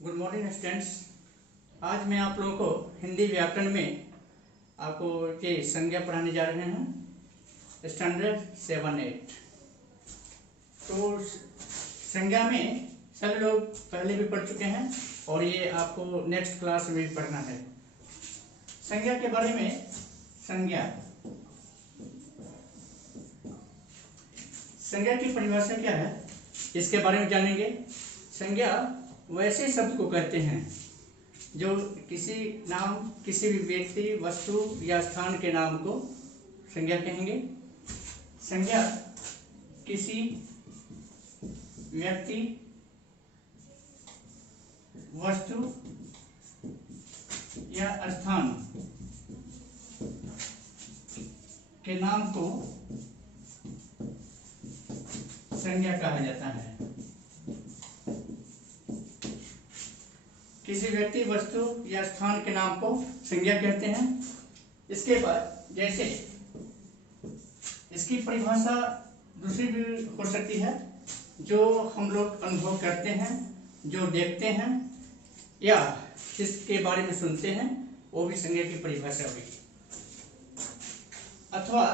Good morning students. आज मैं आप लोगों को हिंदी व्याकरण में आपको ये संज्ञा पढ़ाने जा रहे हैं स्टैंडर्ड 7-8। तो संज्ञा में सभी लोग पहले भी पढ़ चुके हैं और ये आपको नेक्स्ट क्लास में भी पढ़ना है। संज्ञा के बारे में संज्ञा की परिभाषा क्या है इसके बारे में जानेंगे। संज्ञा वैसे शब्द को कहते हैं जो किसी भी व्यक्ति, वस्तु या स्थान के नाम को संज्ञा कहेंगे। संज्ञा किसी व्यक्ति, वस्तु या स्थान के नाम को संज्ञा कहा जाता है। किसी व्यक्ति, वस्तु या स्थान के नाम को संज्ञा कहते हैं। इसके बाद जैसे इसकी परिभाषा दूसरी भी हो सकती है, जो हम लोग अनुभव करते हैं, जो देखते हैं या जिसके बारे में सुनते हैं, वो भी संज्ञा की परिभाषा होगी। अथवा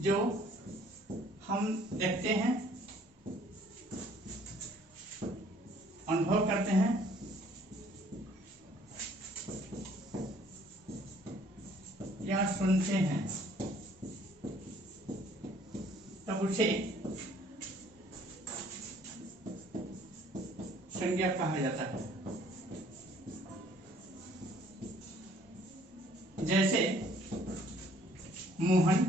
जो हम देखते हैं, अनुभव करते हैं या सुनते हैं, तब उसे संज्ञा कहा जाता है। जैसे मोहन,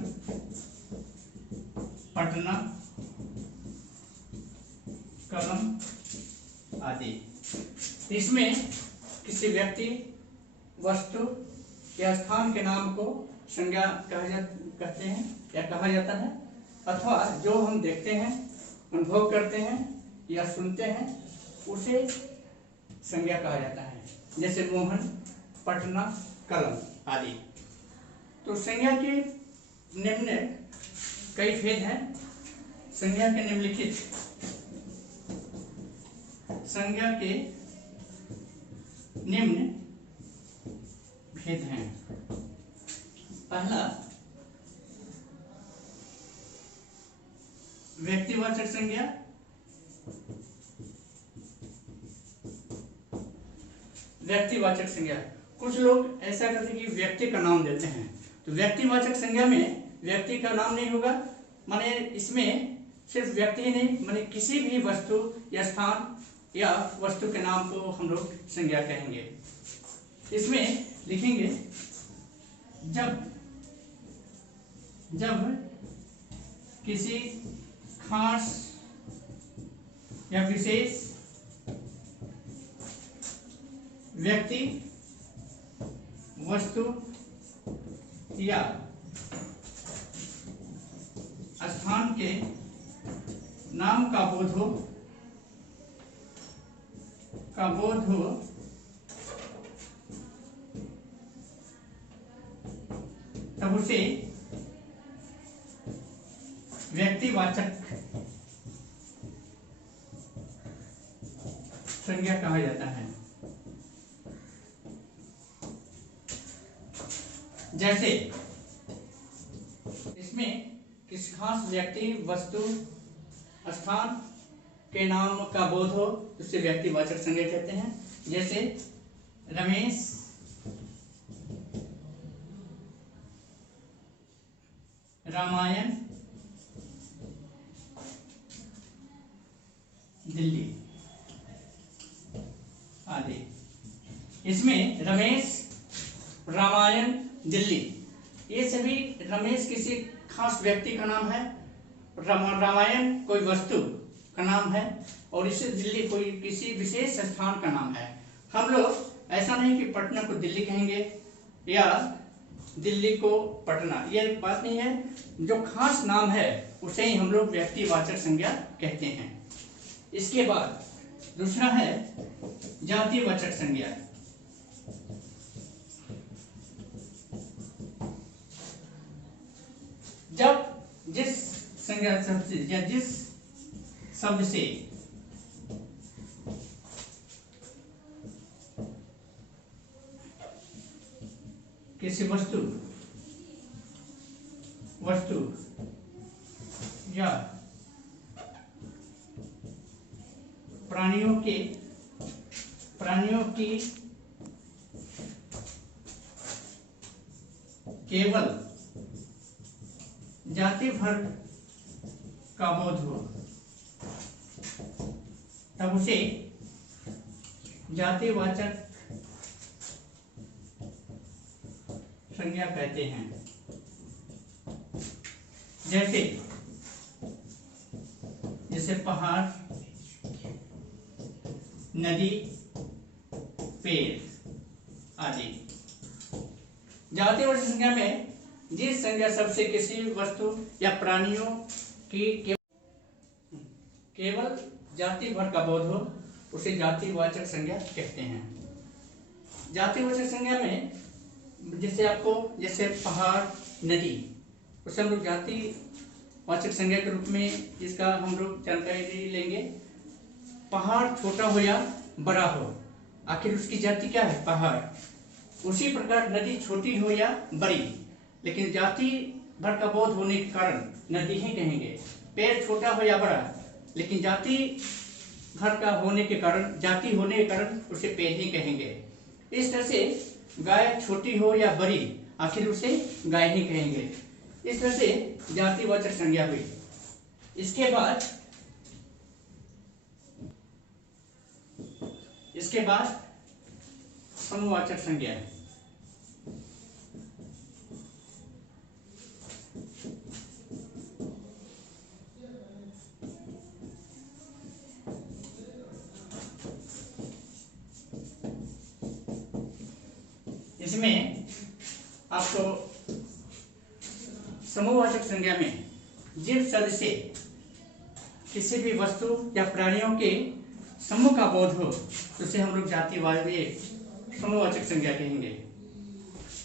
पटना, कलम आदि। इसमें किसी व्यक्ति, वस्तु या स्थान के नाम को संज्ञा कहते हैं या कहा जाता है। अथवा जो हम देखते हैं, अनुभव करते हैं या सुनते हैं, उसे संज्ञा कहा जाता है। जैसे मोहन, पटना, कलम आदि। तो संज्ञा के निम्न कई भेद हैं। संज्ञा के निम्नलिखित संज्ञा के निम्न भेद हैं। पहला, व्यक्तिवाचक संज्ञा। व्यक्तिवाचक संज्ञा, कुछ लोग ऐसा करते हैं कि व्यक्ति का नाम देते हैं। तो व्यक्तिवाचक संज्ञा में व्यक्ति का नाम नहीं होगा, माने इसमें सिर्फ व्यक्ति ही नहीं, माने किसी भी वस्तु या स्थान या वस्तु के नाम को हम लोग संज्ञा कहेंगे। इसमें लिखेंगे जब किसी खास या विशेष व्यक्ति, वस्तु या स्थान के नाम का बोध हो तब उसे व्यक्तिवाचक संज्ञा कहा जाता है। जैसे इसमें किसी खास व्यक्ति, वस्तु, स्थान के नाम का बोध हो, उससे व्यक्तिवाचक संज्ञा कहते हैं। जैसे रमेश रामायण दिल्ली आदि। इसमें रमेश, रामायण, दिल्ली, ये सभी रमेश किसी खास व्यक्ति का नाम है, रामायण कोई वस्तु का नाम है और इसे दिल्ली कोई किसी विशेष स्थान का नाम है। हम लोग ऐसा नहीं कि पटना को दिल्ली कहेंगे या दिल्ली को पटना, ये बात नहीं है। जो खास नाम है उसे ही हम लोग व्यक्तिवाचक संज्ञा कहते हैं। इसके बाद दूसरा है जातिवाचक संज्ञा। जब जिस संज्ञा शब्द या जिस शब्द से किसी वस्तु या प्राणियों की केवल जाति भर का बोध हो, तब उसे जातिवाचक संज्ञा कहते हैं। जैसे पहाड़, नदी, पेड़ आदि। जातिवाचक संज्ञा में जिस संज्ञा सबसे किसी वस्तु या प्राणियों की केवल जाति भर का बोध हो, उसे जातिवाचक संज्ञा कहते हैं। जातिवाचक संज्ञा में जैसे पहाड़, नदी, उसे हम लोग जातिवाचक संज्ञा के रूप में इसका हम लोग जानकारी लेंगे। पहाड़ छोटा हो या बड़ा हो, आखिर उसकी जाति क्या है? पहाड़। उसी प्रकार नदी छोटी हो या बड़ी, लेकिन जाति भर का बोध होने के कारण नदी ही कहेंगे। पेड़ छोटा हो या बड़ा, लेकिन जाति भर का होने के कारण, जाति होने के कारण उसे पेड़ ही कहेंगे। इस तरह से गाय छोटी हो या बड़ी, आखिर उसे गाय ही कहेंगे। इस तरह से जातिवाचक संज्ञा हुई। इसके बाद समूहवाचक संज्ञा। इसमें आपको समूहवाचक संज्ञा में जिस शब्द से किसी भी वस्तु या प्राणियों के समूह का बोध हो, उसे हम लोग जातिवाचक समूहवाचक संज्ञा कहेंगे।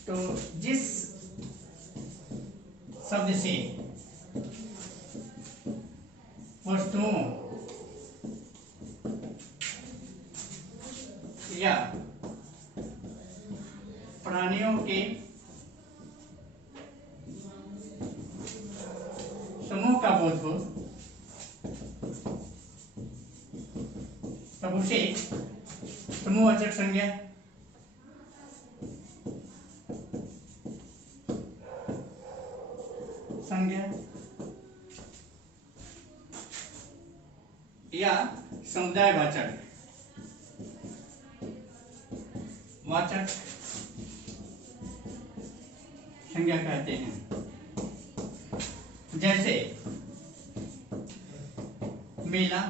तो जिस शब्द से वस्तुओं या प्राणियों के समूह का बोध हो, तब उसे समूहवाचक संज्ञा या समुदायवाचक संज्ञा कहते हैं। जैसे मेला,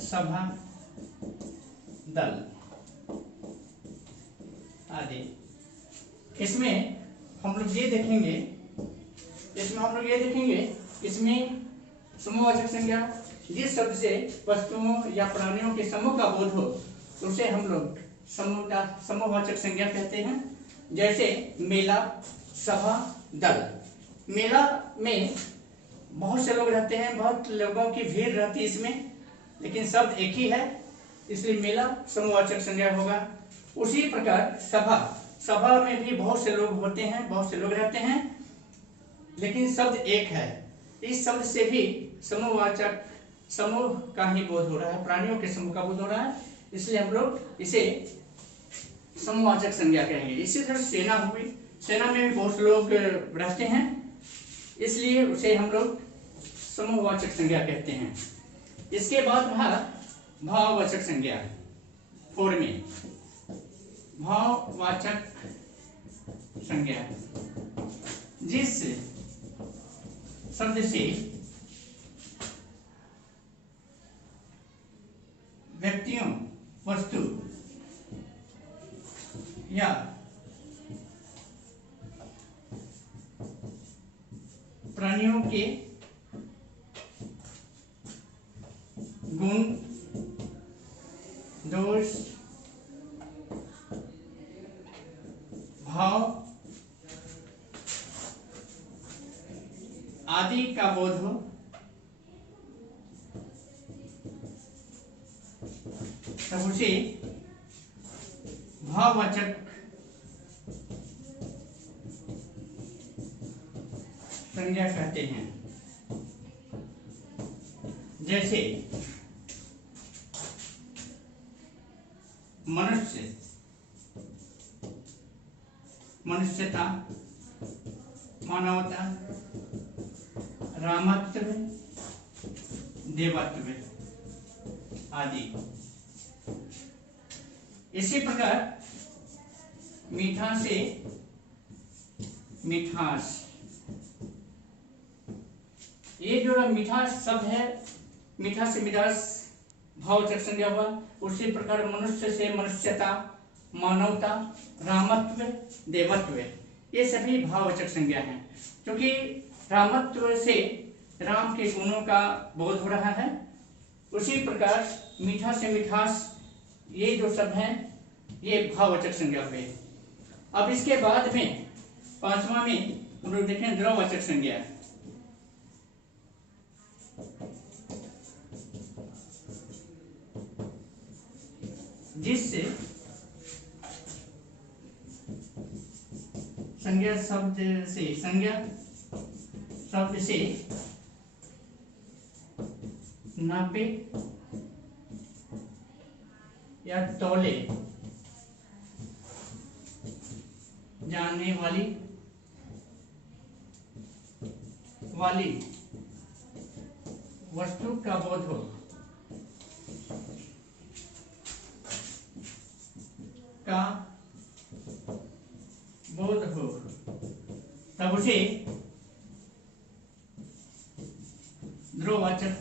सभा, दल आदि। इसमें हम लोग ये देखेंगे, इसमें समूहवाचक संज्ञा जिस शब्द से वस्तुओं या प्राणियों के समूह का बोध हो, उसे हम लोग समूहवाचक संज्ञा कहते हैं। जैसे मेला, सभा, दल। मेला में बहुत से लोग रहते हैं, बहुत लोगों की भीड़ रहती है इसमें, लेकिन शब्द एक ही है, इसलिए मेला समूहवाचक संज्ञा होगा। उसी प्रकार सभा में भी बहुत से लोग होते हैं, बहुत से लोग रहते हैं, लेकिन शब्द एक है। इस शब्द से भी समूह का ही बोध हो रहा है, प्राणियों के समूह का बोध हो रहा है, इसलिए हम लोग इसे समूहवाचक संज्ञा कहेंगे। इसी तरह सेना हुई, सेना में भी बहुत से लोग रहते हैं, इसलिए उसे हम लोग समूहवाचक संज्ञा कहते हैं। इसके बाद भाववाचक संज्ञा। में भाववाचक संज्ञा जिस शब्द से व्यक्तियों, वस्तु या प्राणियों के गुण, दोष, भाव आदि का बोध हो, तब उसे भाववाचक संज्ञा कहते हैं। जैसे मनुष्य, मनुष्यता, मानवता, रामत्व, देवत्व आदि। इसी प्रकार मीठा से मिठास, ये जो मिठास शब्द है, मीठा से मिठास भाववाचक संज्ञा हुआ। उसी प्रकार मनुष्य से मनुष्यता, मानवता, रामत्व, देवत्व, ये सभी भाववाचक संज्ञा हैं। क्योंकि रामत्व से राम के गुणों का बोध हो रहा है। उसी प्रकार मीठा से मिठास, ये जो शब्द हैं ये भाववाचक संज्ञा हुए। अब इसके बाद में पांचवा में हम लोग देखें द्रववाचक संज्ञा। जिससे संज्ञा शब्द से नापे या तौले जाने वाली वस्तु का बोध हो, तब उसे द्रववाचक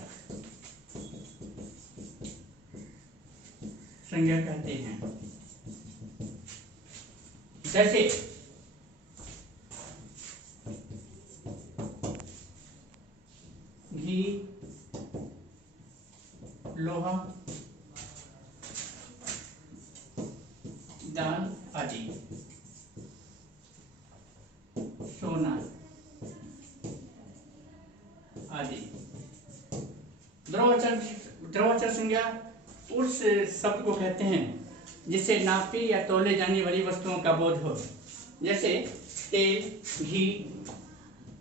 संज्ञा कहते हैं। जैसे घी, लोहा, दाल आदि, सोना आदि। द्रववाचक संज्ञा उस शब्द को कहते हैं जिससे नापी या तौले जाने वाली वस्तुओं का बोध हो। जैसे तेल, घी,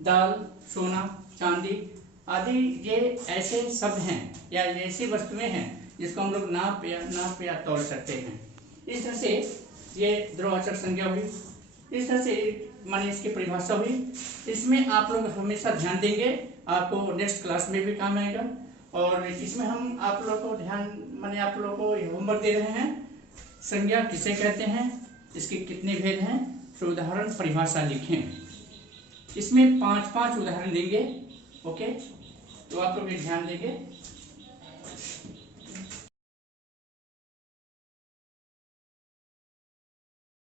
दाल, सोना, चांदी आदि, ये ऐसे शब्द हैं या ऐसी वस्तुएं हैं जिसको हम लोग नाप या तौल सकते हैं। इस तरह से ये द्रववाचक संज्ञा हुई। इस तरह से माने इसकी परिभाषा हुई। इसमें आप लोग हमेशा ध्यान देंगे, आपको नेक्स्ट क्लास में भी काम आएगा। और इसमें हम आप लोग को माने आप लोग को होमवर्क दे रहे हैं, संज्ञा किसे कहते हैं, इसके कितने भेद हैं, तो उदाहरण परिभाषा लिखें। इसमें 5-5 उदाहरण देंगे। ओके, तो आप लोग ध्यान देंगे।